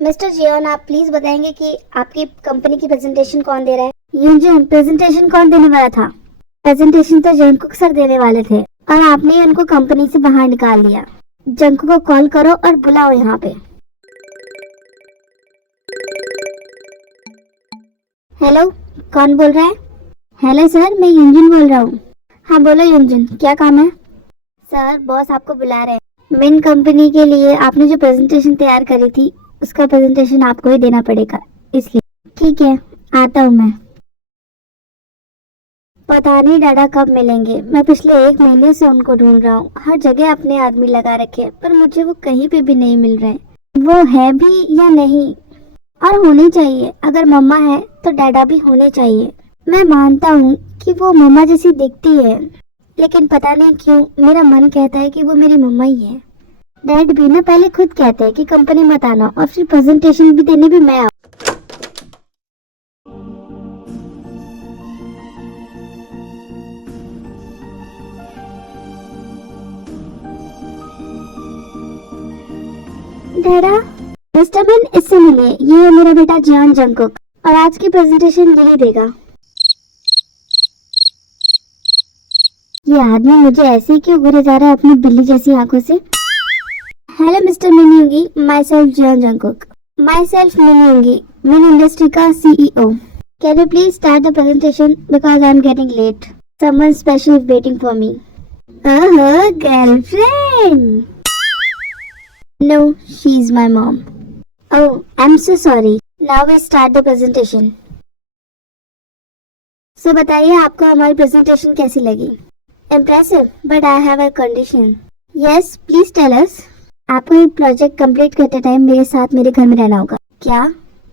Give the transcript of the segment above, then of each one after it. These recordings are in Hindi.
मिस्टर जियोन, आप प्लीज बताएंगे कि आपकी कंपनी की प्रेजेंटेशन कौन दे रहा है? यूजिन, प्रेजेंटेशन कौन देने वाला था? प्रेजेंटेशन तो जंकुक सर देने वाले थे और आपने ही उनको कंपनी से बाहर निकाल दिया। जंकुक को कॉल करो और बुलाओ यहाँ पे। हेलो, कौन बोल रहा है? हेलो सर, मैं यूजिन बोल रहा हूँ। हाँ बोलो यूजिन, क्या काम है? सर, बॉस आपको बुला रहे हैं। मेन कंपनी के लिए आपने जो प्रेजेंटेशन तैयार करी थी उसका प्रेजेंटेशन आपको ही देना पड़ेगा, इसलिए। ठीक है, आता हूँ मैं। पता नहीं डाडा कब मिलेंगे। मैं पिछले 1 महीने से उनको ढूंढ रहा हूँ, हर जगह अपने आदमी लगा रखे, पर मुझे वो कहीं पे भी नहीं मिल रहे। वो है भी या नहीं? और होने चाहिए, अगर मम्मा है तो डैडा भी होने चाहिए। मैं मानता हूँ कि वो मम्मा जैसी दिखती है, लेकिन पता नहीं क्यों मेरा मन कहता है कि वो मेरी मम्मा ही है। डैड भी ना पहले खुद कहते हैं कि कंपनी मत आना, और फिर प्रेजेंटेशन भी देने भी मैं आऊँ। डैडा, मिस्टर बिन, इससे मिलिए। ये है मेरा बेटा जियान जंकुक, और आज की प्रेजेंटेशन यही देगा। ये आदमी मुझे ऐसे ही क्यों घूरे जा रहा है अपनी बिल्ली जैसी आंखों से? Hello mister Min Yoongi, myself जियान Jungkook. Myself Min Yoongi, Min industry का CEO। Can you please start the presentation because I am getting late. Someone special is waiting for me. Oh, girlfriend? No, she's my mom. Oh, I'm so sorry. Now we start the presentation. So बताइए आपको हमारी प्रेजेंटेशन कैसी लगी? Impressive, but I have a condition. Yes, please tell us. आपको ये प्रोजेक्ट कंप्लीट करते टाइम मेरे साथ मेरे घर में रहना होगा। क्या?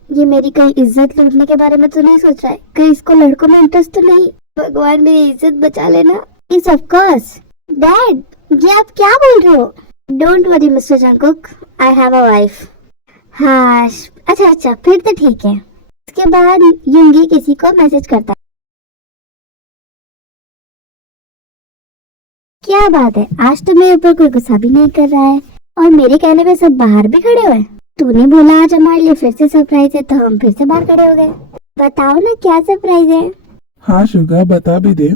ये मेरी कहीं इज्जत लूटने के बारे में तो नहीं सोच रहा है? कहीं इसको लड़कों में इंटरेस्ट तो नहीं? भगवान मेरी इज्जत बचा लेना। Yes, of course. Dad, ये आप क्या बोल रहे हो? Don't worry, Mr. Jungkook. I have a wife. हाँ, अच्छा, फिर तो ठीक है। उसके बाद युंगी किसी को मैसेज करता है। क्या बात है, आज तो मेरे ऊपर कोई गुस्सा भी नहीं कर रहा है, और मेरे कहने पे सब बाहर भी खड़े हुए। तूने बोला आज हमारे लिए फिर से सरप्राइज है, तो हम फिर से बाहर खड़े हो गए। बताओ ना क्या सरप्राइज है? हाँ शुगा, बता भी दे।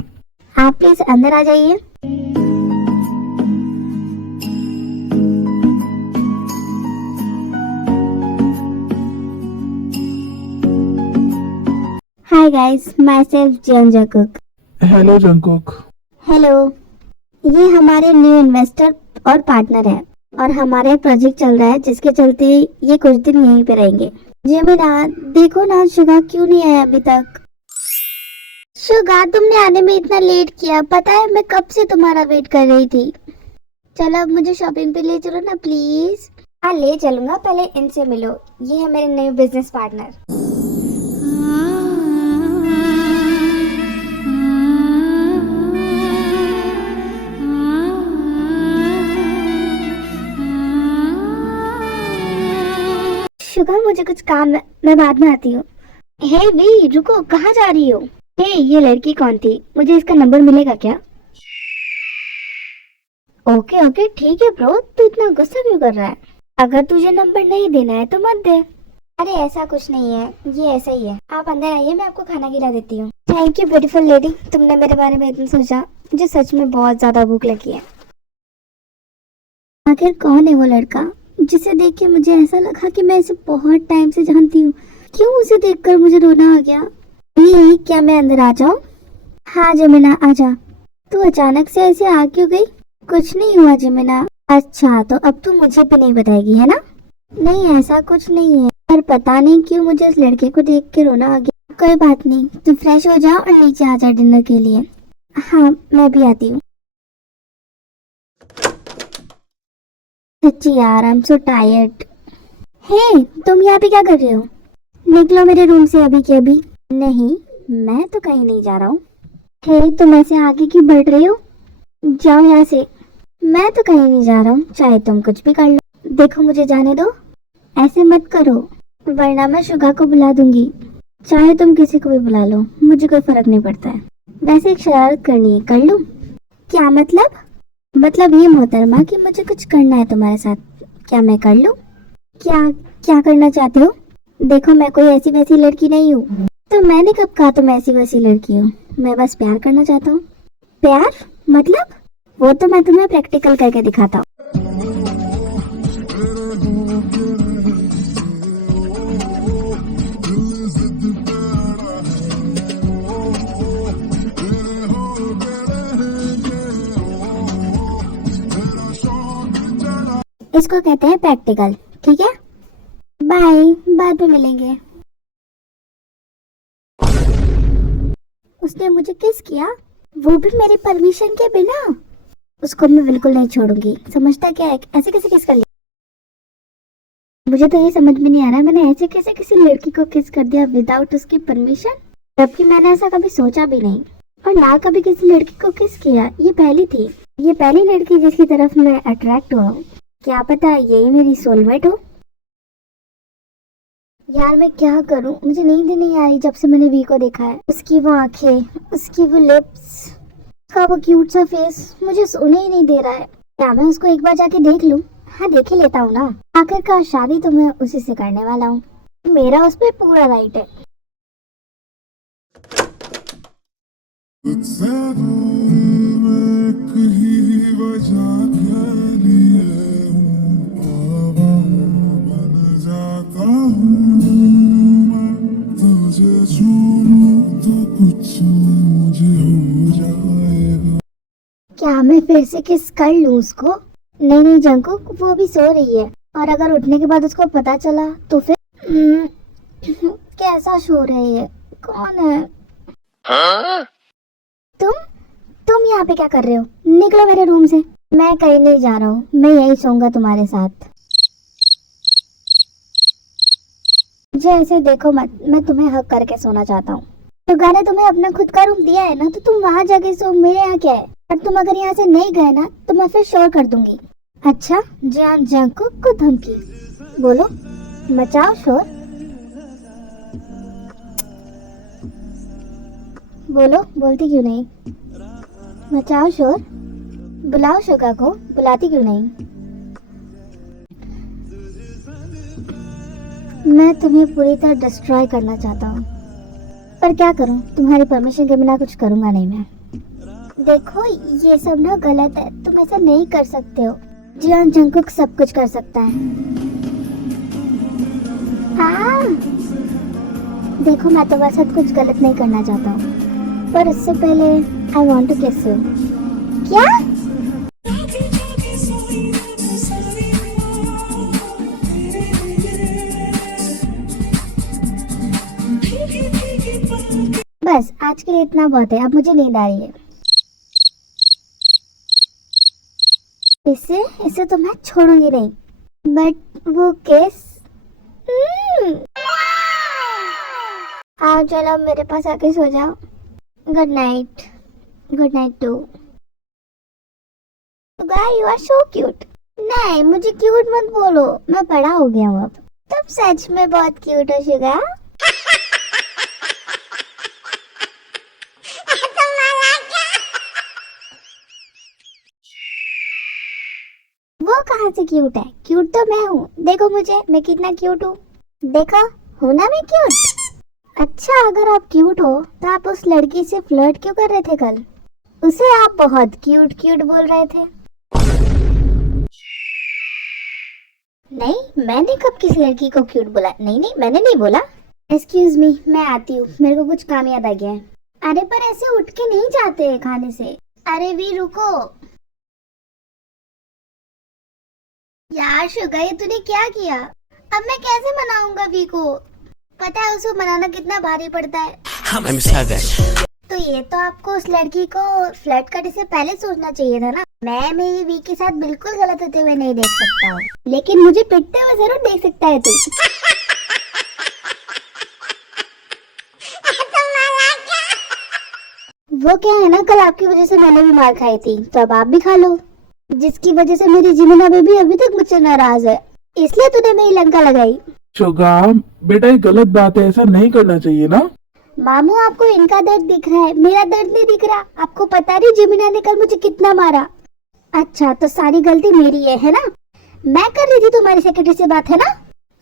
आप प्लीज अंदर आ जाइए। हाय गाइस, माई सेल्फ जियान जंकुक। Hello Jungkook. हेलो। ये हमारे न्यू इन्वेस्टर और पार्टनर है, और हमारा प्रोजेक्ट चल रहा है जिसके चलते ये कुछ दिन यहीं पे रहेंगे। जेमिना, देखो ना शुगा क्यों नहीं आया अभी तक। शुगा, तुमने आने में इतना लेट किया, पता है मैं कब से तुम्हारा वेट कर रही थी। चलो अब मुझे शॉपिंग पे ले चलो ना प्लीज। हाँ ले चलूंगा, पहले इनसे मिलो। ये है मेरे न्यू बिजनेस पार्टनर। शुगा, मुझे कुछ काम है, मैं बाद में आती हूँ। हे वी, रुको, कहाँ जा रही हो? हे, ये लड़की कौन थी? मुझे इसका नंबर मिलेगा क्या? ओके ठीक है ब्रो, तू इतना गुस्सा क्यों कर रहा है? अगर तुझे नंबर नहीं देना है तो मत दे। अरे ऐसा कुछ नहीं है, ये ऐसा ही है। आप अंदर आइए, मैं आपको खाना खिला देती हूँ। थैंक यू ब्यूटीफुल लेडी, तुमने मेरे बारे में इतना सोचा। मुझे सच में बहुत ज्यादा भूख लगी है। आखिर कौन है वो लड़का जिसे देख के मुझे ऐसा लगा कि मैं इसे बहुत टाइम से जानती हूँ? क्यों उसे देखकर मुझे रोना आ गया? ये क्या मैं अंदर आ जाऊँ? हाँ जमीना, आजा। तू अचानक से ऐसे आ क्यों गई? कुछ नहीं हुआ जमीना। अच्छा, तो अब तू मुझे भी नहीं बताएगी है ना? नहीं, ऐसा कुछ नहीं है, पर पता नहीं क्यों मुझे उस लड़के को देख के रोना आ गया। कोई बात नहीं, तू फ्रेश हो जा और नीचे आ जा डिनर के लिए। हाँ, मैं भी आती हूँ। सच्ची यार, आई एम सो टायर्ड। हे, तुम यहाँ पे क्या कर रहे हो? निकलो मेरे रूम से अभी के अभी। नहीं, मैं तो कहीं नहीं जा रहा हूँ। हे, तुम ऐसे आगे क्यों बढ़ रही हो? जाओ यहाँ से। मैं तो कहीं नहीं जा रहा हूँ, चाहे तुम कुछ भी कर लो। देखो, मुझे जाने दो। ऐसे मत करो, वरना मैं शुगा को बुला दूंगी। चाहे तुम किसी को भी बुला लो, मुझे कोई फर्क नहीं पड़ता है। वैसे एक शरारत करनी है, कर लूं? क्या मतलब? मतलब ये मोहतरमा कि मुझे कुछ करना है तुम्हारे साथ। क्या मैं कर लूं? क्या क्या करना चाहते हो? देखो मैं कोई ऐसी वैसी लड़की नहीं हूँ। तो मैंने कब कहा तुम ऐसी वैसी लड़की हो? मैं बस प्यार करना चाहता हूँ। प्यार मतलब? वो तो मैं तुम्हें प्रैक्टिकल करके दिखाता हूँ। इसको कहते हैं प्रैक्टिकल, ठीक है? बाय, बाद में मिलेंगे। उसने मुझे किस किया, वो भी मेरी परमिशन के बिना। उसको मैं बिल्कुल नहीं छोड़ूंगी। समझता क्या है, ऐसे कैसे किस कर लिया? मुझे तो ये समझ में नहीं आ रहा, मैंने ऐसे कैसे किसी लड़की को किस कर दिया विदाउट उसकी परमिशन, जबकि मैंने ऐसा कभी सोचा भी नहीं। और ना कभी किसी लड़की को किस किया। ये पहली थी, ये पहली लड़की जिसकी तरफ मैं अट्रैक्ट हुआ हूँ। क्या पता यही मेरी सोलमेट हो। यार मैं क्या करूं, मुझे नींद ही नहीं आ रही जब से मैंने वी को देखा है। उसकी वो आंखें, उसकी वो लिप्स, उसका वो क्यूट सा फेस मुझे सोने ही नहीं दे रहा है। क्या मैं उसको एक बार जाके देख लूं? हाँ देख ही लेता हूँ ना, आखिरकार शादी तो मैं उसी से करने वाला हूँ। मेरा उस पर पूरा राइट है। क्या मैं फिर से किस कर लूं उसको? नहीं नहीं जंकुक, वो अभी सो रही है और अगर उठने के बाद उसको पता चला तो फिर कैसा शोर है ये? कौन है? तुम यहाँ पे क्या कर रहे हो? निकलो मेरे रूम से। मैं कहीं नहीं जा रहा हूँ, मैं यही सोऊंगा तुम्हारे साथ। मुझे ऐसे देखो मत, मैं तुम्हें हक करके सोना चाहता हूँ। तो गाने तुम्हें अपना खुद का रूम दिया है ना, तो तुम वहाँ जाके सो, मेरे यहाँ क्या है? और तुम अगर यहाँ से नहीं गए ना तो मैं फिर शोर कर दूंगी। अच्छा, जान जंकुक को धमकी? बोलो, मचाओ शोर। बोलो, बोलती क्यों नहीं? मचाओ शोर, बुलाओ शुगा को, बुलाती क्यों नहीं? मैं तुम्हें पूरी तरह डिस्ट्रॉय करना चाहता हूँ, पर क्या करूँ, तुम्हारी परमिशन के बिना कुछ करूँगा नहीं मैं। देखो ये सब ना गलत है, तुम ऐसा नहीं कर सकते हो। जियान जंकुक सब कुछ कर सकता है। हाँ देखो, मैं तुम्हारे साथ कुछ गलत नहीं करना चाहता हूँ, पर उससे पहले आई वॉन्ट टू किस यू। क्या? बस आज के लिए इतना बहुत है, अब मुझे नींद आ रही है। इसे तो मैं छोड़ूंगी नहीं, बट वो किस? आओ चलो मेरे पास आके सो जाओ। Good night. Good night too. Guy you are so cute. नहीं मुझे क्यूट मत बोलो, मैं बड़ा हो गया हूँ अब। तुम सच में बहुत क्यूट हो शुगा। वो कहाँ से क्यूट है? क्यूट तो मैं हूँ, देखो मुझे, मैं कितना क्यूट हूँ। देखो हूँ ना मैं क्यूट। अच्छा अगर आप क्यूट हो तो आप उस लड़की से फ्लर्ट क्यों कर रहे थे कल? उसे आप बहुत क्यूट क्यूट बोल रहे थे। नहीं मैंने कब किसी लड़की को क्यूट बोला? नहीं नहीं मैंने नहीं बोला। एक्सक्यूज मी, मैं आती हूँ, मेरे को कुछ काम याद आ गया है। अरे पर ऐसे उठ के नहीं जाते खाने से। अरे वी रुको यार। शुगा ये तूने क्या किया? अब मैं कैसे मनाऊंगा वी को? पता है उसको मनाना कितना भारी पड़ता है। तो ये तो आपको उस लड़की को फ्लर्ट करने से पहले सोचना चाहिए था ना। मैं मेरी वी के साथ बिल्कुल गलत होते हुए नहीं देख सकता हूँ, लेकिन मुझे पिटते हुए जरूर देख सकता है तू। वो क्या है ना, कल आपकी वजह से मैंने भी मार खाई थी, तो अब आप भी खा लो। जिसकी वजह से मेरी जिमिना बेबी अभी तक मुझसे नाराज है, इसलिए तूने मेरी लंका लगाई। शुगा बेटा ये गलत बात है, ऐसा नहीं करना चाहिए ना। मामू आपको इनका दर्द दिख रहा है, मेरा दर्द नहीं दिख रहा। आपको पता नहीं जिमिना ने कल मुझे कितना मारा। अच्छा तो सारी गलती मेरी है ना? मैं कर रही थी तुम्हारी सेक्रेटरी से बात, है ना?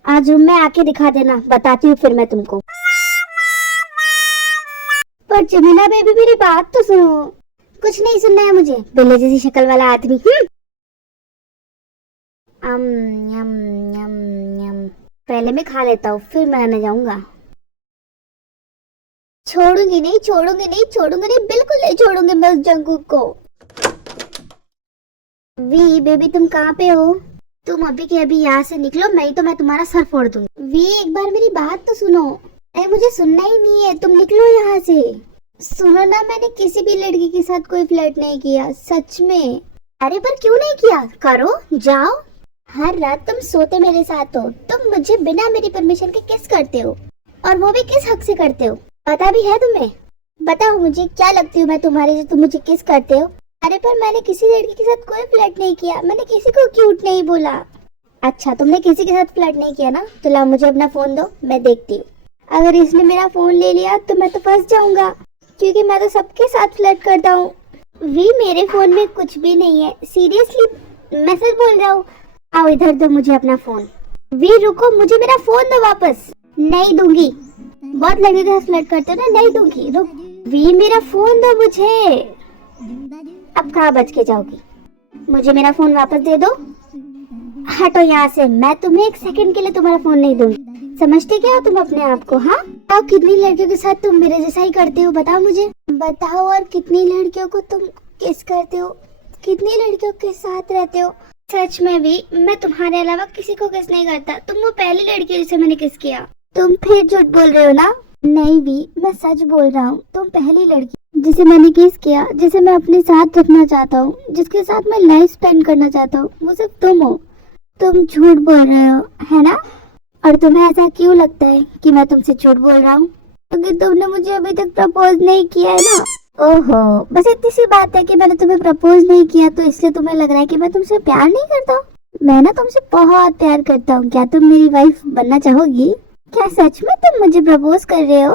आज रूम में आके दिखा देना, बताती हूँ फिर मैं तुमको। पर जमीना बेबी मेरी बात तो सुनो। कुछ नहीं सुनना है मुझे, बिल्ली जैसी शक्ल वाला आदमी। यम यम यम। पहले मैं खा लेता हूँ, फिर मैं आने जाऊंगा। छोड़ूंगी नहीं, छोड़ूंगी नहीं, छोड़ूंगी नहीं, बिल्कुल नहीं छोड़ूंगी मैं उस जंगकुक को। वी बेबी तुम कहाँ पे हो? तुम अभी के अभी यहाँ से निकलो, नहीं तो मैं तुम्हारा सर फोड़ दूंगी। वी एक बार मेरी बात तो सुनो। अरे मुझे सुनना ही नहीं है, तुम निकलो यहाँ से। सुनो ना, मैंने किसी भी लड़की के साथ कोई फ्लर्ट नहीं किया, सच में। अरे पर क्यों नहीं किया? करो, जाओ। हर रात तुम सोते मेरे साथ हो, तुम मुझे बिना मेरी परमिशन के किस करते हो, और वो भी किस हक से करते हो? पता भी है तुम्हें? बताओ मुझे, क्या लगती हूँ मैं तुम्हारी जो तुम मुझे किस करते हो? अरे पर मैंने किसी लड़की के साथ कोई फ्लर्ट नहीं किया, मैंने किसी को क्यूट नहीं बोला। अच्छा तुमने किसी के साथ फ्लर्ट नहीं किया ना, तो लाओ मुझे अपना फोन दो, मैं देखती हूँ। अगर इसने मेरा फोन ले लिया तो मैं तो फंस जाऊंगा, क्योंकि मैं तो सबके साथ फ्लर्ट करता हूँ। वी मेरे फोन में कुछ भी नहीं है, सीरियसली मैं सच बोल रहा हूँ। आओ इधर दो मुझे अपना फोन। वी रुको, मुझे मेरा फोन दो वापस। नहीं दूंगी, बहुत लड़के के साथ फ्लर्ट करते हो ना, नहीं दूंगी। रुक वी, मेरा फोन दो मुझे। अब कहाँ बच के जाओगी? मुझे मेरा फोन वापस दे दो। हटो यहाँ से, मैं तुम्हें एक सेकंड के लिए तुम्हारा फोन नहीं दूंगी। समझते क्या हो तुम अपने आप को? हाँ बताओ, कितनी लड़कियों के साथ तुम मेरे जैसा ही करते हो? बताओ मुझे, बताओ। और कितनी लड़कियों को तुम किस करते हो, कितनी लड़कियों के साथ रहते हो? सच में भी मैं तुम्हारे अलावा किसी को किस नहीं करता, तुम वो पहली लड़की जिसे मैंने किस किया। तुम फिर झूठ बोल रहे हो ना? नहीं भी, मैं सच बोल रहा हूँ। तुम पहली लड़की जिसे मैंने किस किया, जिसे मैं अपने साथ रखना चाहता हूँ, जिसके साथ मैं लाइफ स्पेंड करना चाहता हूँ, वो सिर्फ तुम हो। तुम झूठ बोल रहे हो, है ना? और तुम्हें ऐसा क्यों लगता है कि मैं तुमसे झूठ बोल रहा हूँ? क्योंकि तुमने मुझे अभी तक प्रपोज नहीं किया है ना। ओहो, बस इतनी सी बात है कि मैंने तुम्हें प्रपोज नहीं किया, तो इसलिए तुम्हें लग रहा है कि मैं तुमसे प्यार नहीं करता। मैं ना तुमसे बहुत प्यार करता हूँ। क्या तुम मेरी वाइफ बनना चाहोगी? क्या सच में तुम मुझे प्रपोज कर रहे हो?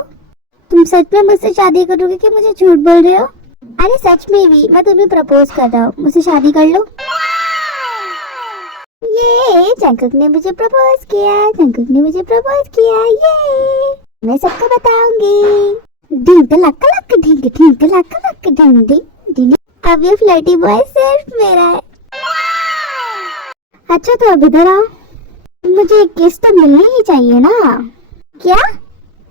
तुम सच में मुझसे शादी करोगे कि मुझे झूठ बोल रहे हो? अरे सच में भी, मैं तुम्हें प्रपोज कर रहा हूँ, मुझसे शादी कर लो। ये जंगकुक ने मुझे प्रपोज किया, जंगकुक ने मुझे प्रपोज किया, ये मैं सबको बताऊंगी। ढिंक लक लक ढिंक ढिंक लक लक ढिंक ढिंक ढिंक। अब ये फ्लर्टी बॉय सिर्फ मेरा है। अच्छा तो अब इधर आओ, मुझे एक किस तो मिलनी ही चाहिए ना। क्या?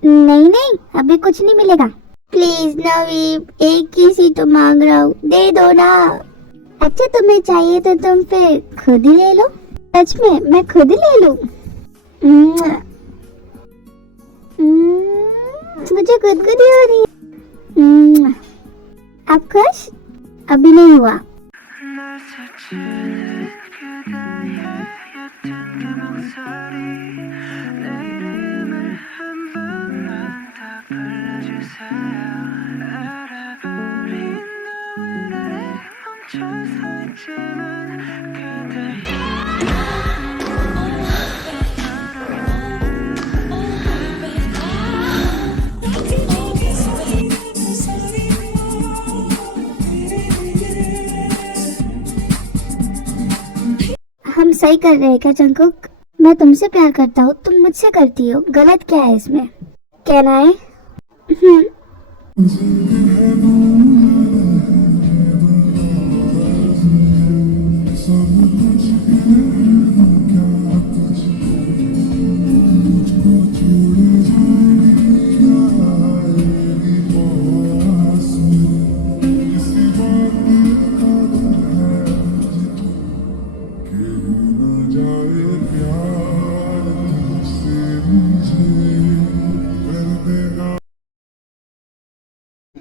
नहीं नहीं, अभी कुछ नहीं मिलेगा। प्लीज नवीब, एक किस ही तो मांग रहा हूँ, दे दो ना। अच्छा तुम्हें चाहिए तो तुम फिर खुद ही ले लो। सच में मैं खुद ही ले लूं? मुझे गुदगुदी हो रही है। आप खुश? अभी नहीं हुआ। हम सही कर रहे हैं क्या जंगकुक? मैं तुमसे प्यार करता हूँ, तुम मुझसे करती हो, गलत क्या है इसमें? कहना है?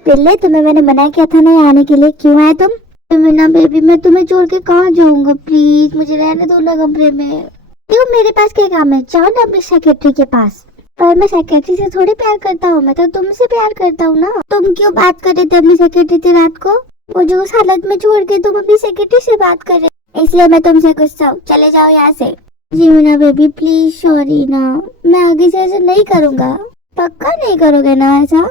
पिल्ले, तुम्हें मैंने मना किया था ना आने के लिए, क्यों आए तुम? ना बेबी, मैं तुम्हें छोड़ के कहाँ जाऊंगा, प्लीज मुझे रहने दो ना कमरे में। क्यों, मेरे पास क्या काम है? जाओ ना अपने सेक्रेटरी के पास। पर मैं सेक्रेटरी से थोड़ी प्यार करता हूँ, मैं तो तुमसे प्यार करता हूँ ना। तुम क्यों बात कर रहे थे अपनी सेक्रेटरी से रात को? मुझे उस हालत में छोड़ के तुम अपनी सेक्रेटरी से बात कर रहे, इसलिए मैं तुमसे गुस्सा हूँ। चले जाओ यहाँ से। जी मीना बेबी प्लीज, सॉरी ना, मैं आगे से ऐसा नहीं करूँगा। पक्का नहीं करोगे ना ऐसा?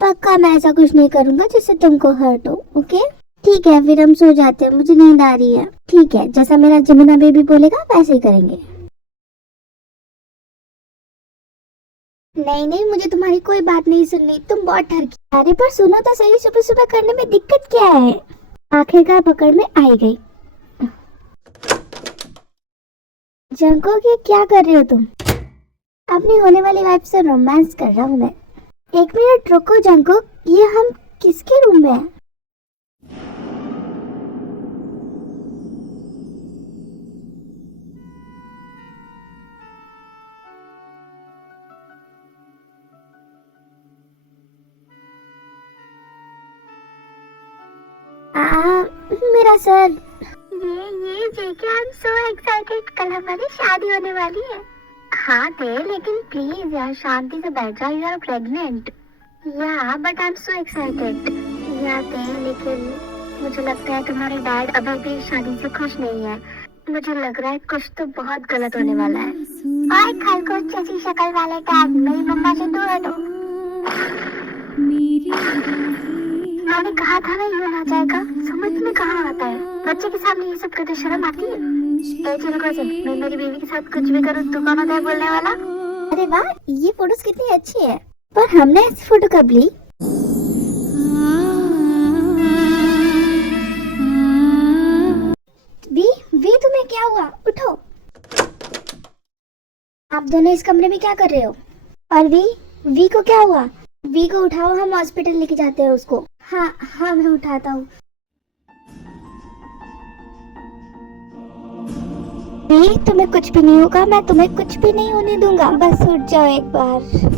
पक्का मैं ऐसा कुछ नहीं करूंगा जिससे तुमको हर्ट हो, ओके? ठीक है, फिर हम सो जाते हैं, मुझे नींद आ रही है। ठीक है, जैसा मेरा जमुना बेबी बोलेगा वैसे ही करेंगे। नहीं नहीं, मुझे तुम्हारी कोई बात नहीं सुननी, तुम बहुत ठरकी। अरे पर सुनो तो सही, सुबह सुबह करने में दिक्कत क्या है? आखिरकार पकड़ में आई गई। जंकुक, ये क्या कर रहे हो तुम? अपनी होने वाली वाइफ से रोमांस कर रहा हूँ मैं। एक मिनट रुको जंकुक, ये हम किसके रूम में हैं? मेरा सर। ये जेके, आई एम सो एक्साइटेड, कल हमारी शादी होने वाली है। हाँ दे, लेकिन प्लीज यार शांति से बैठ जाओ, यू आर प्रेग्नेंट। या but I am so excited. या दे, लेकिन मुझे लगता है तुम्हारे डैड अभी भी शादी से खुश नहीं है। मुझे लग रहा है कुछ तो बहुत गलत होने वाला है। और खरगोश जैसी शक्ल वाले डैड, मेरी मम्मा से दूर हटो। मैंने कहा था ना ये आ जाएगा, समझ में कहाँ आता है। बच्चे के सामने ये सब करते शर्म आती है? चलो कैसे, मैं मेरी बीवी के साथ कुछ भी करूँ तो कौन होता है बोलने वाला? अरे वाह, ये फोटोज कितनी अच्छी है, पर हमने इस फोटो कब ली? वी तुम्हें क्या हुआ? उठो। आप दोनों इस कमरे में क्या कर रहे हो? और वी को क्या हुआ? वी को उठाओ, हम हॉस्पिटल लेके जाते हैं उसको। हाँ हाँ, मैं उठाता हूँ। वी, तुम्हें कुछ भी नहीं होगा, मैं तुम्हें कुछ भी नहीं होने दूंगा, बस उठ जाओ एक बार।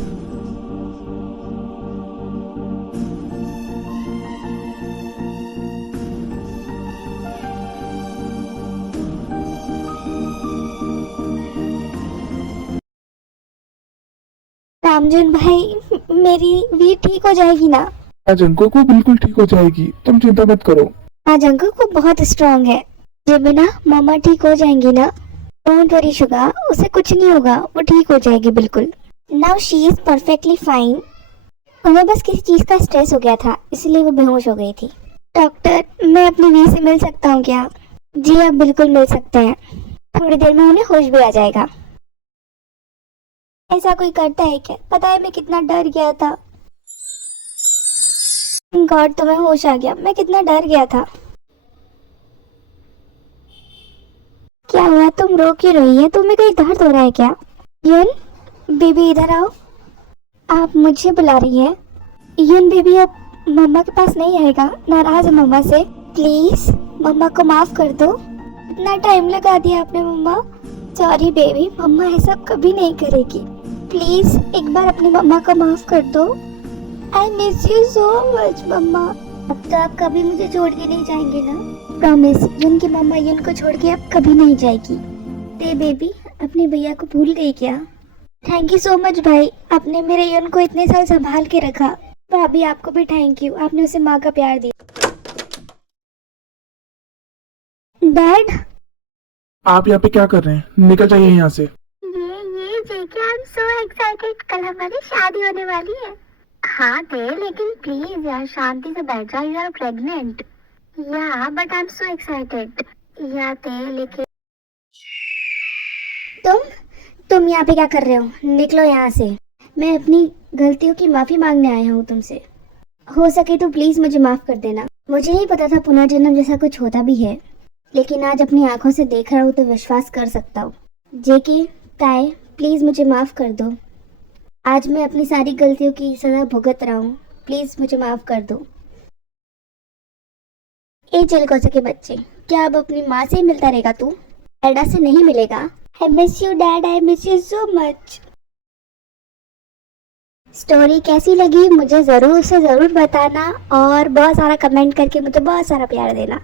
रामजन भाई, मेरी वी ठीक हो जाएगी ना? जंकुक को बिल्कुल ठीक हो जाएगी, तुम चिंता मत करो। जंकुक को बहुत स्ट्रांग है। जेमिना, मामा ठीक हो जाएंगी ना? डोंट वरी शुगा, उसे कुछ नहीं होगा, वो ठीक हो जाएगी बिल्कुल। Now she is perfectly fine. उन्हें बस किसी चीज का स्ट्रेस हो गया था, इसलिए वो बेहोश हो गई थी। डॉक्टर, मैं अपनी वी से मिल सकता हूँ क्या? जी आप बिल्कुल मिल सकते हैं, थोड़ी देर में उन्हें होश भी आ जाएगा। ऐसा कोई करता है क्या? पता है मैं कितना डर गया था। गॉड, तुम्हें होश आ गया, मैं कितना डर गया था। क्या हुआ, तुम रो क्यों रही है? तुम्हें कोई दर्द हो रहा है क्या? यून बेबी, इधर आओ। आप मुझे बुला रही हैं? यून बेबी अब मम्मा के पास नहीं आएगा, नाराज है मम्मा से। प्लीज मम्मा को माफ कर दो, इतना टाइम लगा दिया आपने मम्मा। सॉरी बेबी, मम्मा ऐसा कभी नहीं करेगी। प्लीज एक बार अपनी मम्मा को माफ कर दो। I miss you so much मम्मा। अब तो आप कभी मुझे छोड़ के नहीं जाएंगे ना? प्रॉमिस। यून की मम्मा यून को छोड़ के अब कभी नहीं जाएगी। ते बेबी, अपने भैया को भूल गई क्या? थैंक यू सो मच भाई, आपने मेरे यून को इतने साल संभाल के रखा। भाभी आपको भी थैंक यू, आपने उसे माँ का प्यार दिया। डैड, आप यहाँ पे क्या कर रहे हैं? निकल जाइए यहाँ से। ये जेके, आई एम सो एक्साइटेड, कल हमारी शादी होने वाली है। हाँ दे, लेकिन प्लीज यार शांति से बैठ जाओ, यू आर प्रेग्नेंट। या but I am so excited. या दे, लेकिन तुम यहाँ पे क्या कर रहे हो? निकलो यहाँ से। मैं अपनी गलतियों की माफी मांगने आया हूँ तुमसे। हो सके तो प्लीज मुझे माफ कर देना। मुझे नहीं पता था पुनर्जन्म जैसा कुछ होता भी है, लेकिन आज अपनी आंखों से देख रहा हूँ तो विश्वास कर सकता हूँ। जेके, ताए, प्लीज मुझे माफ कर दो। आज मैं अपनी सारी गलतियों की सजा भुगत रहा हूँ, प्लीज मुझे माफ कर दो। ए चिलकोसे के बच्चे, क्या अब अपनी माँ से ही मिलता रहेगा तू? डैडा से नहीं मिलेगा? आई miss you dad, I miss you so much. Story कैसी लगी मुझे जरूर से जरूर बताना, और बहुत सारा कमेंट करके मुझे बहुत सारा प्यार देना।